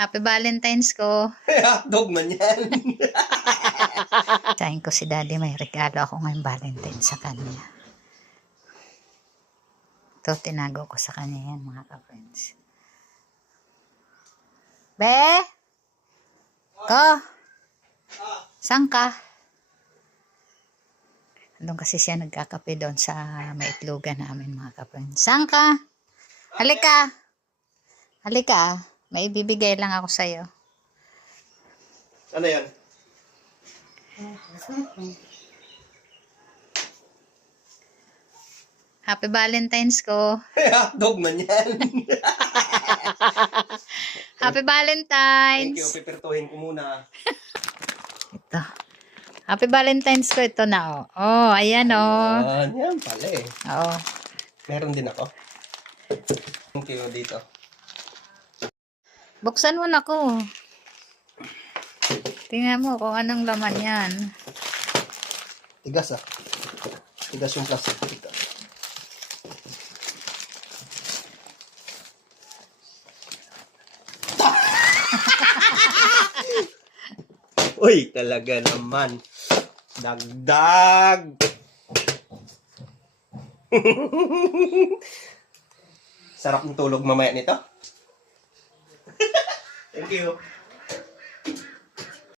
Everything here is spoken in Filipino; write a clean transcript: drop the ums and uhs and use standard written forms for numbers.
Happy Valentine's ko. Hotdog man yan. Sayin ko si Daddy, may regalo ako ngayong Valentine sa kanya. Ito, tinago ko sa kanya yan, mga ka-friends. Be? Ko? Saan ka? Andun kasi siya nagkakape doon sa maitlogan namin, mga ka-friends. Saan ka? Halika. Halika. May ibibigay lang ako sa'yo. Ano yan? Happy Valentine's ko. Hotdog man yan. Happy Thank Valentine's. you. Pipirtuhin ko muna. Ito. Happy Valentine's ko. Ito na, oh. Oh, ayan, oh. Yan pala eh. Oo. Meron din ako. Thank you dito. Buksan mo na ko. Tingnan mo kung anong laman yan. Tigas ah. Tigas yung plastic dito. Uy, talaga naman. Dagdag. Sarap ng tulog mamaya nito. Thank you.